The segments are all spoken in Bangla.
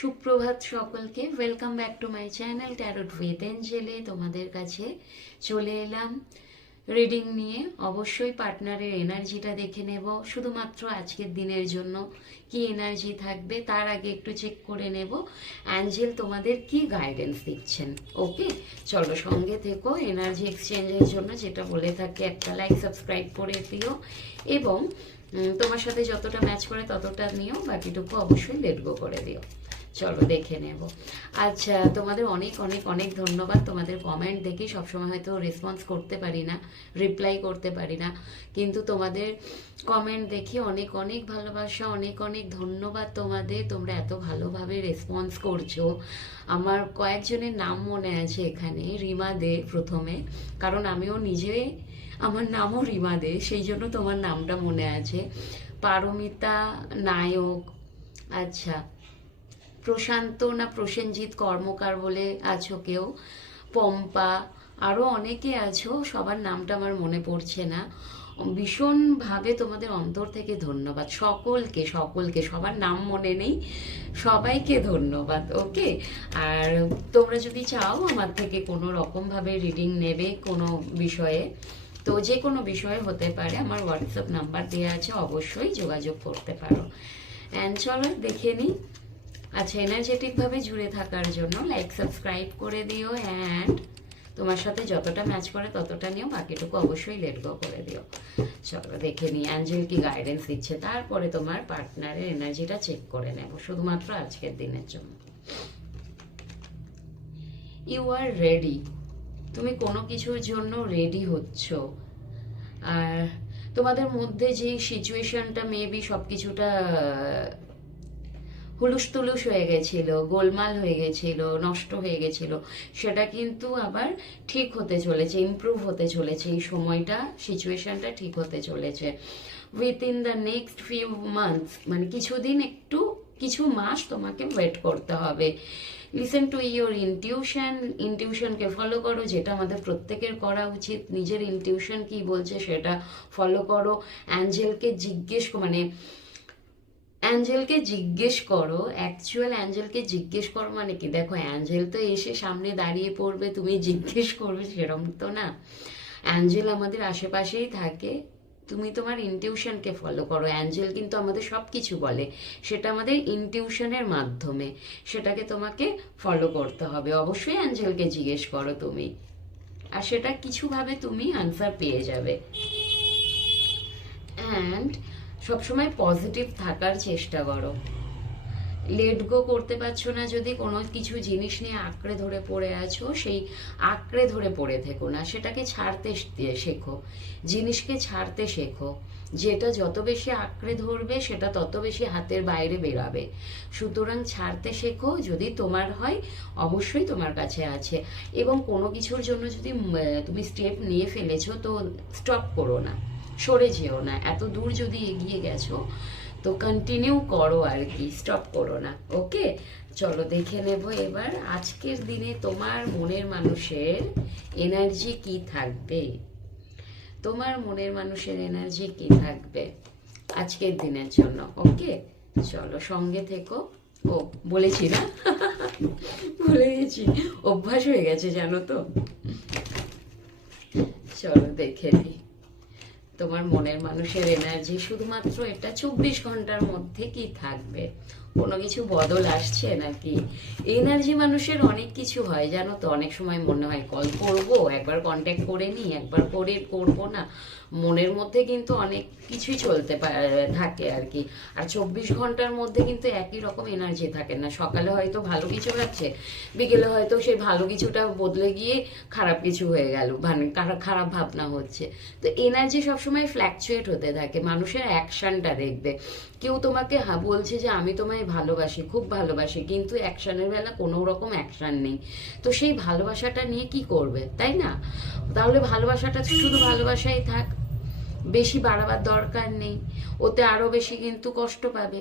সুপ্রভাত সকলকে, welcome back to my channel tarot with এঞ্জেলে। তোমাদের কাছে চলে এলাম রিডিং নিয়ে। অবশ্যই পার্টনারের এনার্জিটা দেখে নেব, শুধুমাত্র আজকের দিনের জন্য কি এনার্জি থাকবে তার আগে একটু চেক করে নেব অ্যাঞ্জেল তোমাদের কি গাইডেন্স দিচ্ছেন। ওকে, চলো সঙ্গে থেকো। এনার্জি এক্সচেঞ্জের জন্য যেটা বলে থাকে, একটা লাইক সাবস্ক্রাইব করে দিও এবং তোমার সাথে যতটা ম্যাচ করে ততটা নিও, বাকিটুকু অবশ্যই লেট গো করে দিও। চলো দেখে নেব। আচ্ছা, তোমাদের অনেক অনেক অনেক ধন্যবাদ। তোমাদের কমেন্ট দেখি, সবসময় হয়তো রেসপন্স করতে পারি না, রিপ্লাই করতে পারি না, কিন্তু তোমাদের কমেন্ট দেখি অনেক অনেক ভালোবাসা, অনেক অনেক ধন্যবাদ তোমাদের। তোমরা এত ভালোভাবে রেসপন্স করছো। আমার কয়েকজনের নাম মনে আছে এখানে। রিমা দে প্রথমে, কারণ আমিও নিজে, আমার নামও রিমা দে, সেই জন্য তোমার নামটা মনে আছে। পারমিতা নায়ক, আচ্ছা প্রশান্ত না প্রসেনজিৎ কর্মকার বলে আছো কেউ, পম্পা, আরও অনেকে আছো, সবার নামটা আমার মনে পড়ছে না। ভীষণভাবে তোমাদের অন্তর থেকে ধন্যবাদ সকলকে সকলকে, সবার নাম মনে নেই, সবাইকে ধন্যবাদ। ওকে, আর তোমরা যদি চাও আমার থেকে কোনো রকমভাবে রিডিং নেবে কোনো বিষয়ে, তো যে কোনো বিষয়ে হতে পারে, আমার হোয়াটসঅ্যাপ নাম্বার দেওয়া আছে, অবশ্যই যোগাযোগ করতে পারো। অ্যান্ড চলো দেখে নিই। আচ্ছা, এনার্জেটিকভাবে জুড়ে থাকার জন্য লাইক সাবস্ক্রাইব করে দিও অ্যান্ড তোমার সাথে যতটা ম্যাচ করে ততটা নিও, বাকিটুকু অবশ্যই লেট গো করে দিও। চলো দেখে নিই অ্যাঞ্জেল কি গাইডেন্স দিচ্ছে, তারপরে তোমার পার্টনারের এনার্জিটা চেক করে নেব শুধুমাত্র আজকের দিনের জন্য। ইউ আর রেডি, তুমি কোনো কিছুর জন্য রেডি হচ্ছ। আর তোমাদের মধ্যে যে সিচুয়েশনটা মেবি সব কিছুটা হুলুস তুলুস হয়ে গেছিল, গোলমাল হয়ে গেছিল, নষ্ট হয়ে গেছিল, সেটা কিন্তু আবার ঠিক হতে চলেছে, ইমপ্রুভ হতে চলেছে। এই সময়টা, সিচুয়েশনটা ঠিক হতে চলেছে within the next few months, মানে কিছুদিন, একটু কিছু মাস তোমাকে ওয়েট করতে হবে। লিসেন টু ইউর ইনটিউশন, ইনটিউশনকে ফলো করো, যেটা আমাদের প্রত্যেকের করা উচিত। নিজের ইনটিউশন কি বলছে সেটা ফলো করো। অ্যাঞ্জেলকে জিজ্ঞেস, মানে অ্যাঞ্জেলকে জিজ্ঞেস করো, অ্যাকচুয়াল অ্যাঞ্জেলকে জিজ্ঞেস করো মানে কি, দেখো অ্যাঞ্জেল তো এসে সামনে দাঁড়িয়ে পড়বে, তুমি জিজ্ঞেস করবে সেরকম তো না। অ্যাঞ্জেল আমাদের আশেপাশেই থাকে, তুমি তোমার ইনটিউশনকে ফলো করো। অ্যাঞ্জেল কিন্তু আমাদের সব কিছু বলে, সেটা আমাদের ইনটিউশনের মাধ্যমে, সেটাকে তোমাকে ফলো করতে হবে। অবশ্যই অ্যাঞ্জেলকে জিজ্ঞেস করো তুমি, আর সেটা কিছুভাবে তুমি আনসার পেয়ে যাবে। অ্যান্ড সবসময় পজিটিভ থাকার চেষ্টা করো। লেট গো করতে পারছো না, যদি কোনো কিছু জিনিস নিয়ে আঁকড়ে ধরে পড়ে আছো, সেই আঁকড়ে ধরে পড়ে থেকো না, সেটাকে ছাড়তে শেখো, জিনিসকে ছাড়তে শেখো। যেটা যত বেশি আঁকড়ে ধরবে সেটা তত বেশি হাতের বাইরে বেরাবে। সুতরাং ছাড়তে শেখো, যদি তোমার হয় অবশ্যই তোমার কাছে আছে। এবং কোনো কিছুর জন্য যদি তুমি স্টেপ নিয়ে ফেলেছো, তো স্টপ করো না, সরে যেও না। এত দূর যদি এগিয়ে গেছো তো কন্টিনিউ করো আর কি, স্টপ করো না। ওকে, চলো দেখে নেব এবার আজকের দিনে তোমার মনের মানুষের এনার্জি কি থাকবে। তোমার মনের মানুষের এনার্জি কি থাকবে আজকের দিনের জন্য। ওকে, চলো সঙ্গে থেকো। ও বলেছি না, ভুলে গেছি, অভ্যাস হয়ে গেছে জানো তো। চলো দেখে নিই তোমার মনের মানুষের এনার্জি, শুধুমাত্র এটা 24 ঘন্টার মধ্যে কি থাকবে, কোনো কিছু বদল আসছে নাকি। এনার্জি মানুষের অনেক কিছু হয় জানো তো, অনেক সময় মনে হয় কল করবো, একবার কন্ট্যাক্ট করে নিই, একবার করে করবো না, মনের মধ্যে কিন্তু অনেক কিছুই চলতে থাকে আর কি। আর 24 ঘন্টার মধ্যে কিন্তু একই রকম এনার্জি থাকে না। সকালে হয়তো ভালো কিছু হচ্ছে, বিকেলে হয়তো সেই ভালো কিছুটা বদলে গিয়ে খারাপ কিছু হয়ে গেল, মানে খারাপ ভাবনা হচ্ছে। তো এনার্জি সবসময় ফ্ল্যাকচুয়েট হতে থাকে। মানুষের অ্যাকশনটা দেখবে, কেউ তোমাকে বলছে যে আমি তোমায় ভালোবাসি, খুব ভালোবাসি, কিন্তু অ্যাকশনের বেলা কোনো রকম অ্যাকশন নেই। তো সেই ভালোবাসাটা নিয়ে কি করবে, তাই না? তাহলে ভালোবাসাটা শুধু ভালোবাসাই থাক, বেশি বাড়াবার দরকার নেই, ওতে আরো বেশি কিন্তু কষ্ট পাবে।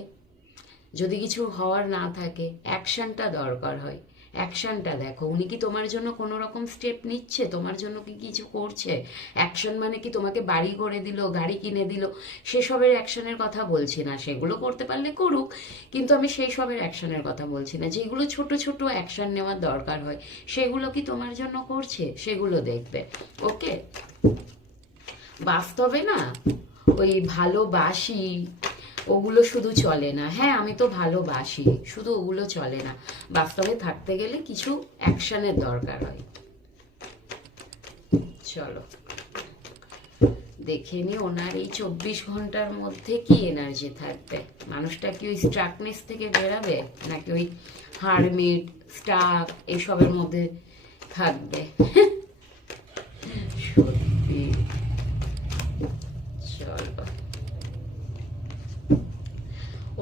যদি কিছু হওয়ার না থাকে, অ্যাকশনটা দরকার হয়। অ্যাকশনটা দেখো, উনি কি তোমার জন্য কোনো রকম স্টেপ নিচ্ছে, তোমার জন্য কি কিছু করছে? অ্যাকশন মানে কি তোমাকে বাড়ি করে দিল, গাড়ি কিনে দিল, সেসবের অ্যাকশনের কথা বলছি না। সেগুলো করতে পারলে করুক, কিন্তু আমি সেই সবের অ্যাকশনের কথা বলছি না। যেগুলো ছোট ছোট অ্যাকশন নেওয়ার দরকার হয়, সেগুলো কি তোমার জন্য করছে, সেগুলো দেখবে। ওকে, বাস্তবে না ওই ভালোবাসি ওগুলো শুধু চলে না। হ্যাঁ, আমি তো ভালোবাসি, শুধু ওগুলো চলে না। বাস্তবে থাকতে গেলে কিছু অ্যাকশনের দরকার হয়। চলো দেখে নি ওনার এই 24 ঘন্টার মধ্যে কি এনার্জি থাকবে। মানুষটা কি ওই স্ট্রাকনেস থেকে বেরাবে, নাকি ওই হারমিট স্টাক এসবের মধ্যে থাকবে? সত্যি। চলো,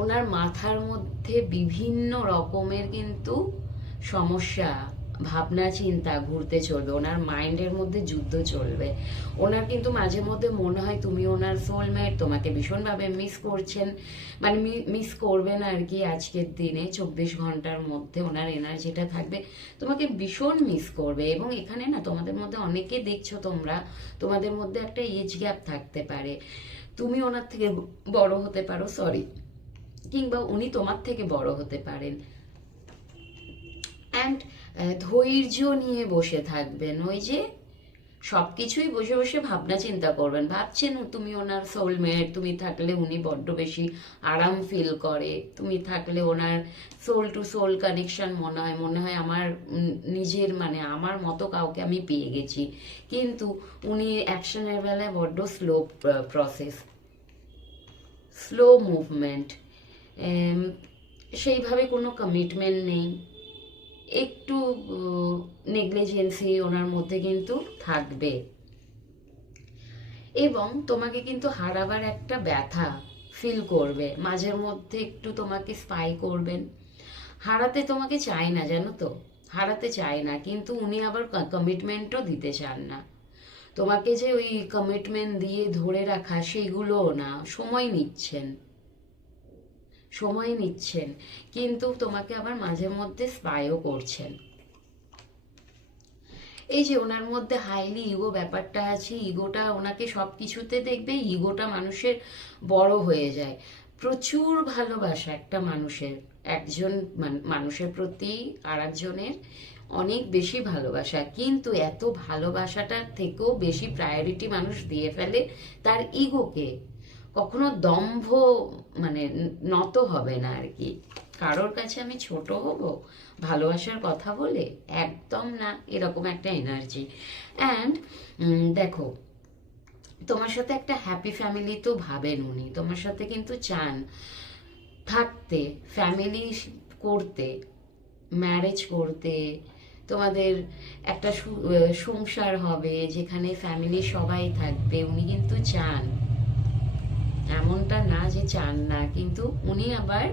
ওনার মাথার মধ্যে বিভিন্ন রকমের কিন্তু সমস্যা, ভাবনা চিন্তা ঘুরতে চলবে। ওনার মাইন্ডের মধ্যে যুদ্ধ চলবে। ওনার কিন্তু মাঝে মধ্যে মনে হয় তুমি ওনার সোলমেট, তোমাকে ভীষণভাবে মিস করছেন, মানে মিস করবেন আর কি। আজকের দিনে 24 ঘন্টার মধ্যে ওনার এনার্জিটা থাকবে, তোমাকে ভীষণ মিস করবে। এবং এখানে না তোমাদের মধ্যে অনেকে দেখছো, তোমাদের মধ্যে একটা এজ গ্যাপ থাকতে পারে। তুমি ওনার থেকে বড় হতে পারো, সরি, কিংবা উনি তোমার থেকে বড় হতে পারেন। অ্যান্ড ধৈর্য নিয়ে বসে থাকবেন। ওই যে সবকিছুই বসে বসে ভাবনা চিন্তা করবেন, ভাবছেন তুমি ওনার সোলমেট, তুমি থাকলে উনি বড্ড বেশি আরাম ফিল করে, তুমি থাকলে ওনার সোল টু সোল কানেকশন মনে হয় আমার নিজের, মানে আমার মতো কাউকে আমি পেয়ে গেছি। কিন্তু উনি অ্যাকশনের বেলায় বড্ড স্লো প্রসেস, স্লো মুভমেন্ট, সেইভাবে কোনো কমিটমেন্ট নেই, একটু নেগলিজেন্সি ওনার মধ্যে কিন্তু থাকবে। এবং তোমাকে কিন্তু হারাবার একটা ব্যথা ফিল করবে, মাঝের মধ্যে একটু তোমাকে স্পাই করবেন। হারাতে তোমাকে চায় না, জানো তো, হারাতে চায় না, কিন্তু উনি আবার কমিটমেন্টও দিতে চান না তোমাকে। যে ওই কমিটমেন্ট দিয়ে ধরে রাখা, সেইগুলোও না, সময় নিচ্ছেন, কিন্তু তোমাকে আবার মাঝে মধ্যে স্পাইও করছেন। এই যে ওনার মধ্যে হাইলি ইগো ব্যাপারটা আছে, ইগোটা ওনাকে সব কিছুতে দেখবে, ইগোটা মানুষের বড় হয়ে যায়। প্রচুর ভালোবাসা একটা মানুষের, একজন মানুষের প্রতি আর একজনের অনেক বেশি ভালোবাসা, কিন্তু এত ভালোবাসাটার থেকেও বেশি প্রায়োরিটি মানুষ দিয়ে ফেলে তার ইগোকে। কখনো দম্ভ, মানে নত হবে না আর কি। কারোর কাছে আমি ছোট হব ভালোবাসার কথা বলে, একদম না, এরকম একটা এনার্জি। অ্যান্ড দেখো, তোমার সাথে একটা হ্যাপি ফ্যামিলি তো ভাবেন উনি, তোমার সাথে কিন্তু চান থাকতে, ফ্যামিলি করতে, ম্যারেজ করতে, তোমাদের একটা সংসার হবে যেখানে ফ্যামিলি সবাই থাকবে, উনি কিন্তু চান। এমনটা না যে চান না, কিন্তু উনি আবার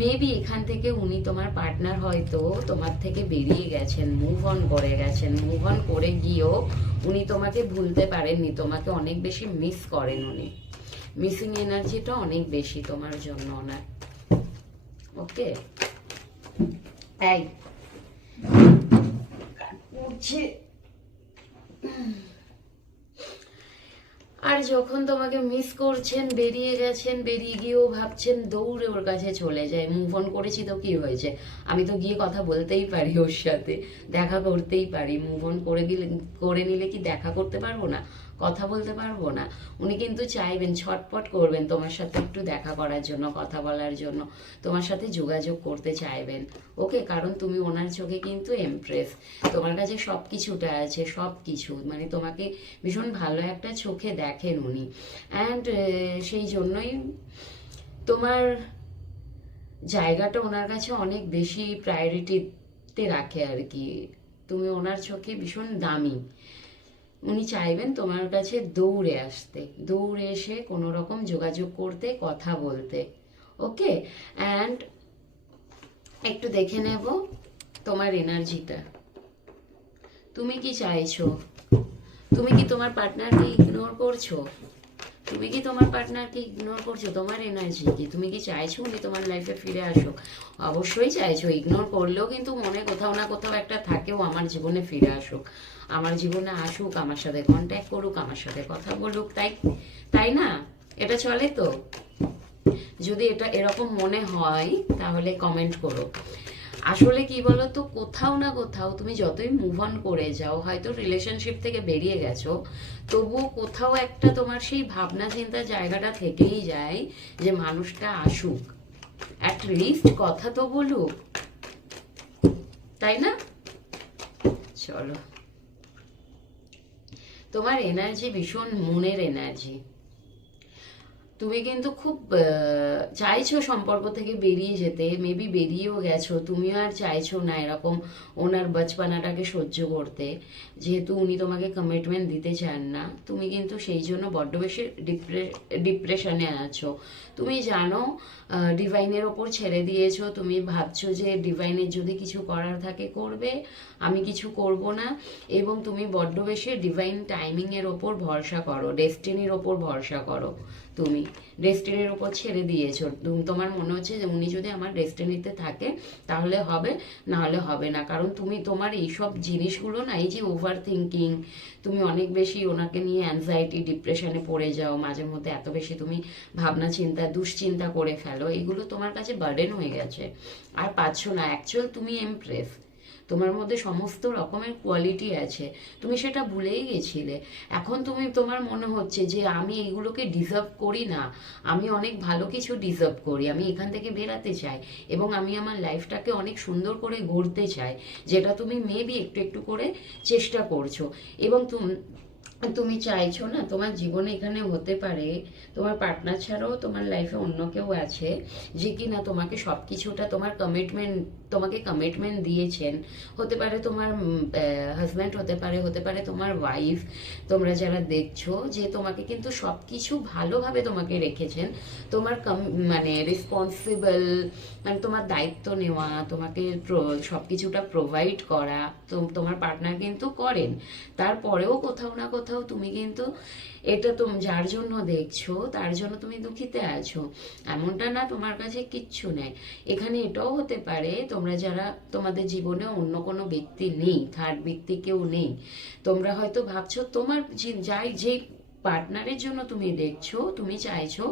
মেবি এখান থেকে উনি, তোমার পার্টনার হয়তো তোমার থেকে বেরিয়ে গেছেন, মুভ অন করে গেছেন। মুভ অন করে গিয়েও উনি তোমাকে ভুলতে পারেননি, তোমাকে অনেক বেশি মিস করেন উনি। মিসিং এনার্জিটা অনেক বেশি তোমার জন্য ওনার। ওকে, এই উঠছে। আর যখন তোমাকে মিস করছেন, বেরিয়ে গেছেন, বেরিয়ে গিয়েও ভাবছেন দৌড়ে ওর কাছে চলে যায়, মুভ অন করেছি তো কি হয়েছে, আমি তো গিয়ে কথা বলতেই পারি ওর সাথে, দেখা করতেই পারি। মুভ অন করে নিলে কি দেখা করতে পারবো না, কথা বলতে পারবো না? উনি কিন্তু চাইবেন, ছটপট করবেন তোমার সাথে একটু দেখা করার জন্য, কথা বলার জন্য, তোমার সাথে যোগাযোগ করতে চাইবেন। ওকে, কারণ তুমি ওনার চোখে কিন্তু এমপ্রেস, তোমার কাছে সব কিছুটা আছে, সব কিছু, মানে তোমাকে ভীষণ ভালো একটা চোখে দেখেন উনি। অ্যান্ড সেই জন্যই তোমার জায়গাটা ওনার কাছে অনেক বেশি প্রায়োরিটিতে রাখে আর কি। তুমি ওনার চোখে ভীষণ দামি। উনি চাইবেন তোমার কাছে দৌড়ে আসতে, দৌড়ে এসে কোনো রকম যোগাযোগ করতে, কথা বলতে। ওকে, অ্যান্ড একটু দেখে নেব তোমার এনার্জিটা, তুমি কি চাইছো? তুমি কি তোমার পার্টনারকে ইগনোর করছো? তুমি কি তোমার পার্টনারকে ইগনোর করছো? তোমার এনার্জি কি? তুমি কি চাইছো উনি তোমার লাইফে ফিরে আসুক? অবশ্যই চাইছো। ইগনোর করলেও কিন্তু মনে কোথাও না কোথাও একটা থাকেও, আমার জীবনে ফিরে আসুক, আমার জীবনে আসুক, আমার সাথে কন্ট্যাক্ট করুক, আমার সাথে কথা বলুক, তাই তাই না? এটা চলে তো? যদি এটা এরকম মনে হয় তাহলে কমেন্ট করো। আসলে কি বলতো, কোথাও না কোথাও তুমি যতই মুভ অন করে যাও, হয়তো রিলেশনশিপ থেকে বেরিয়ে গেছো, তবুও কোথাও একটা তোমার সেই ভাবনা চিন্তার জায়গাটা থেকেই যায় যে মানুষটা আসুক, অ্যাট লিস্ট কথা তো বলুক, তাই না? চলো, তোমার এনার্জি ভীষণ মনের এনার্জি। তুমি কিন্তু খুব চাইছো সম্পর্ক থেকে বেরিয়ে যেতে, মেবি বেরিয়েও গেছো, তুমিও আর চাইছো না এরকম ওনার বচপানাটাকে সহ্য করতে, যেহেতু উনি তোমাকে কমিটমেন্ট দিতে চান না। তুমি কিন্তু সেই জন্য বড্ড বেশি ডিপ্রেশনে আছো। তুমি জানো ডিভাইনের ওপর ছেড়ে দিয়েছো, তুমি ভাবছো যে ডিভাইনের যদি কিছু করার থাকে করবে, আমি কিছু করব না, এবং তুমি বড্ড বেশি ডিভাইন টাইমিং এর ওপর ভরসা করো, ডেস্টিনির ওপর ভরসা করো। তুমি ডেস্টিনির উপর ছেড়ে দিয়েছো। তোমার মনে হচ্ছে যে উনি যদি আমার ডেস্টিনিতে থাকে তাহলে হবে, না হলে হবে না। কারণ তুমি তোমার এইসব জিনিসগুলো না, এই যে ওভার থিঙ্কিং, তুমি অনেক বেশি ওনাকে নিয়ে অ্যাংজাইটি ডিপ্রেশনে পড়ে যাও, মাঝে মধ্যে এত বেশি তুমি ভাবনা চিন্তা দুশ্চিন্তা করে ফেলো, এগুলো তোমার কাছে বার্ডেন হয়ে গেছে, আর পাচ্ছ না। অ্যাকচুয়াল তুমি এমপ্রেস, তোমার মধ্যে সমস্ত রকমের কোয়ালিটি আছে, তুমি সেটা ভুলেই গেছিলে। এখন তোমার মনে হচ্ছে যে আমি এইগুলোকে ডিজার্ভ করি না, আমি অনেক ভালো কিছু ডিজার্ভ করি, আমি এখান থেকে বেরাতে চাই, এবং আমি আমার লাইফটাকে অনেক সুন্দর করে গড়তে চাই, যেটা তুমি মেবি একটু একটু করে চেষ্টা করছো। এবং তুমি চাইছো না তোমার জীবনে এখানে হতে পারে তোমার পার্টনার ছাড়াও তোমার লাইফে অন্য কেউ আছে, যে কিনা তোমাকে সবকিছুটা তোমাকে কমিটমেন্ট দিয়েছেন। হতে পারে তোমার হাজব্যান্ড, হতে পারে তোমার ওয়াইফ। তোমরা যারা দেখছো, যে তোমাকে কিন্তু সবকিছু ভালোভাবে তোমাকে রেখেছেন, তোমার মানে রেসপন্সিবল, মানে তোমার দায়িত্ব নেওয়া, তোমাকে সবকিছুটা প্রোভাইড করা, তো তোমার পার্টনার কিন্তু করেন। তারপরেও কোথাও না কোথাও তুমি কিন্তু এটা যার জন্য দেখছো তার জন্য তুমি দুঃখিতে আছো। এমনটা না তোমার কাছে কিচ্ছু নেই। এখানে এটাও হতে পারে তোমরা যারা, তোমাদের জীবনে অন্য কোনো ব্যক্তি নেই, থার্ড ব্যক্তি কেউ নেই, তোমরা হয়তো ভাবছো তোমার যে পার্টনারের জন্য তুমি দেখছো, তুমি চাইছো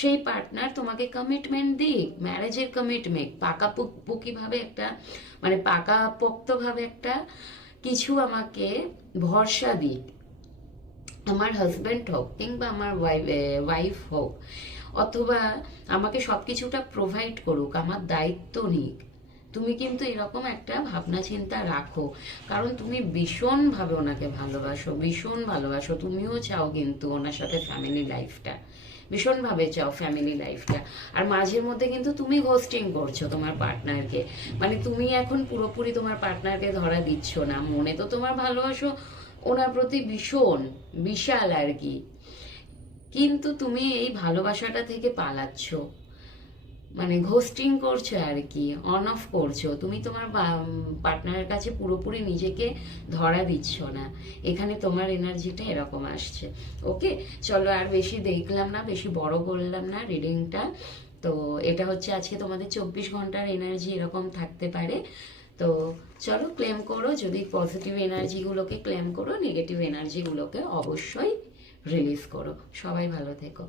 সেই পার্টনার তোমাকে কমিটমেন্ট দিক, ম্যারেজের কমিটমেন্ট, পাকাপোক্ত ভাবে একটা, মানে পাকাপোক্ত ভাবে একটা কিছু আমাকে ভরসা দিক, আমার হাজব্যান্ড হোক কিংবা আমার ওয়াইফ হোক, অথবা আমাকে সবকিছুটা প্রোভাইড করুক, আমার দায়িত্ব নিক। তুমি কিন্তু এরকম একটা ভাবনা চিন্তা রাখো, কারণ তুমি ভীষণভাবে ওনাকে ভালোবাসো, ভীষণ ভালোবাসো। তুমিও চাও কিন্তু ওনার সাথে ফ্যামিলি লাইফটা, ভীষণভাবে চাও ফ্যামিলি লাইফটা। আর মাঝের মধ্যে কিন্তু তুমি ঘোস্টিং করছো তোমার পার্টনারকে, মানে তুমি এখন পুরোপুরি তোমার পার্টনারকে ধরা দিচ্ছ না। মনে তো তোমার ভালোবাসো ওনার প্রতি ভীষণ, বিশাল আর কি, কিন্তু তুমি এই ভালোবাসাটা থেকে পালাচ্ছ, মানে ঘোস্টিং করছো আর কি, অন অফ করছো। তুমি তোমার পার্টনারের কাছে পুরোপুরি নিজেকে ধরা দিচ্ছ না। এখানে তোমার এনার্জিটা এরকম আসছে। ওকে, চলো আর বেশি দেখলাম না, বেশি বড় করলাম না রিডিংটা। তো এটা হচ্ছে আজকে তোমাদের 24 ঘন্টার এনার্জি এরকম থাকতে পারে। তো চলো ক্লেম করো, যদি পজিটিভ এনার্জিগুলোকে ক্লেম করো, নেগেটিভ এনার্জিগুলোকে অবশ্যই রিলিজ করো। সবাই ভালো থেকো।